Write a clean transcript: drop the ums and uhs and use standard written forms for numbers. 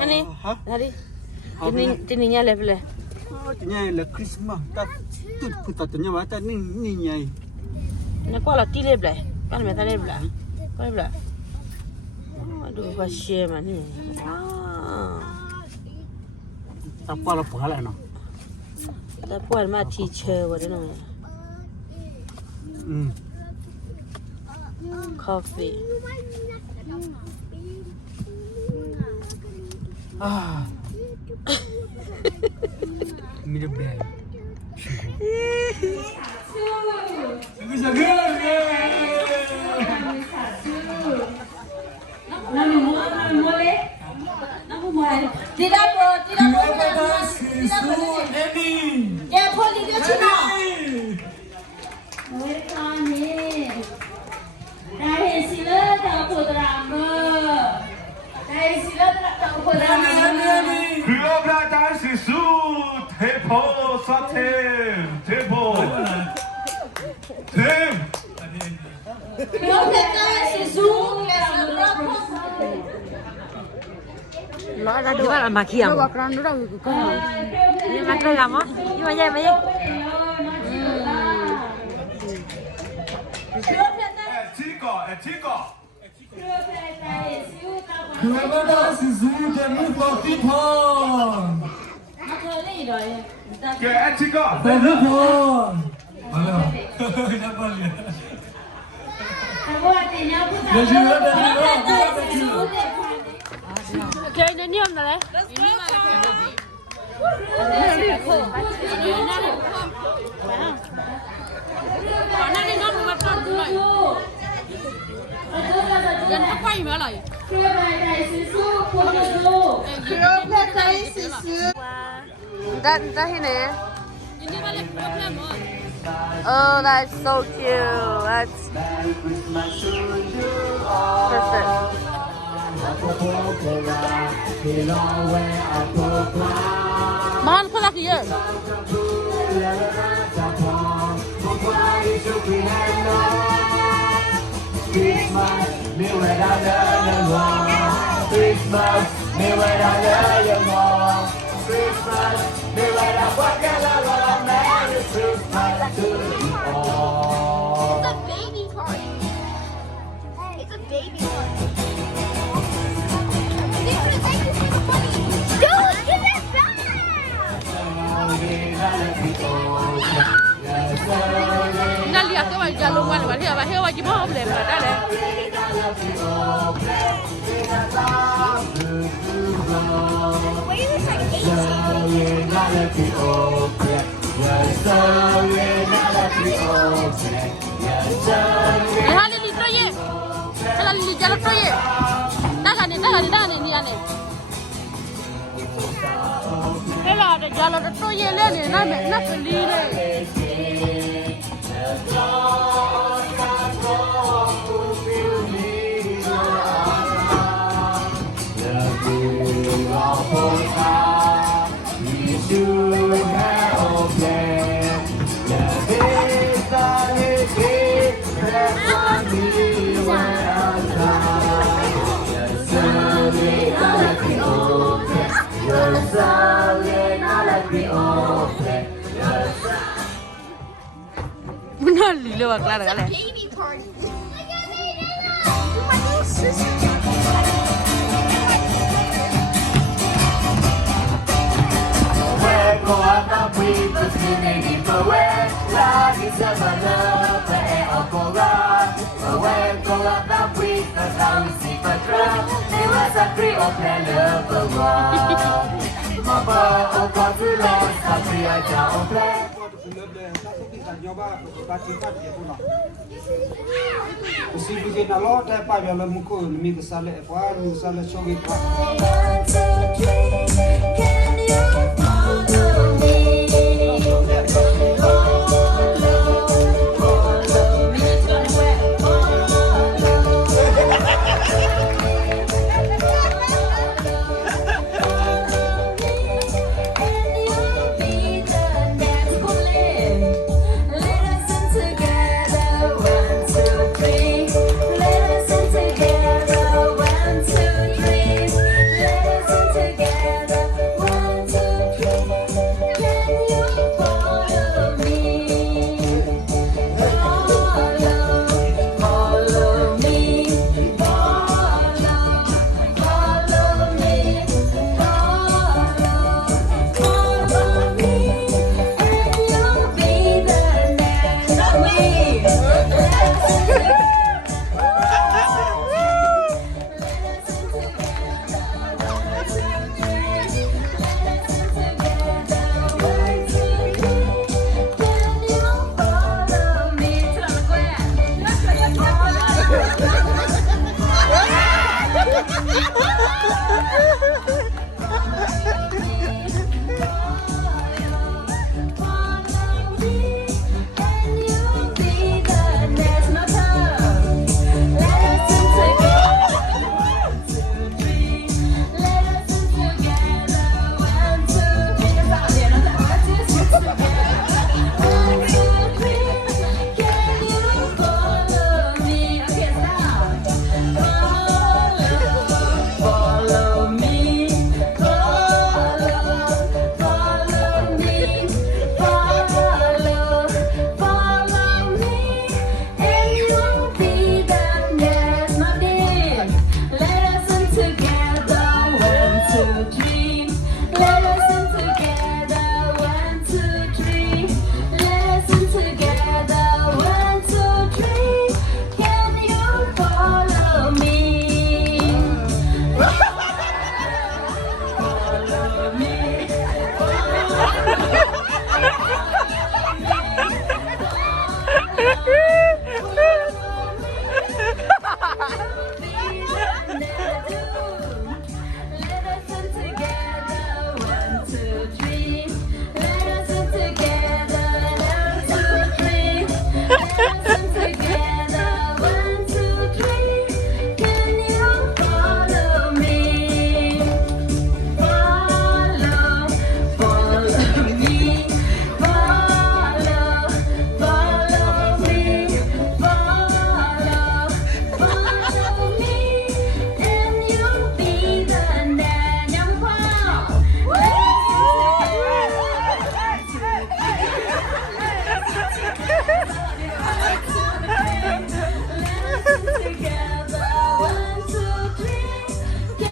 Hani? Hari. Tini nya le ble. Tini le Christmas. Tak tu putar tini mata ni nyai. Na kwa la ti le ble. Kan me ta le ble. Kwa le ble. Aduh, kasihan mana ni. Tak kuala pala no. Tak puan mah teacher wala no. Coffee. Mirip bel. Tidak boleh. Ya boleh dia cina. Kami. Dah sila tak putrang ber. Dah sila tak putrang ber. Kira dan sisu tepo satem tepo. Tem. Kira dan sisu Lo ra được là mà kia. Lo con nó đâu con. Nhưng mà cái làm á. Nhưng mà vậy mà vậy. Chico. Kira dan sisu temu pon. Nó chơi đi rồi. Ke Chico. Temu pon. Halo. Kenapa dia? Aku artinya aku tak. Dia juga dah dulu. Chơi đến niệm rồi đấy. Dân nó quay nữa lại. That here. Oh, that's so cute. That's perfect. Món có là gì vậy? Lihat tu wajah luar, wajah wajib mau boleh berada deh. Lihat ni tu ye, kalau ni jalan tu ye, dah ni ni ane. Hello, ada jalan tu ye le ni, nak beli le. Benar lilo aklar kali. Baby party. Si bikinalo dah pa biar lemukul mi kesale apa, mi kesale cogi. Can you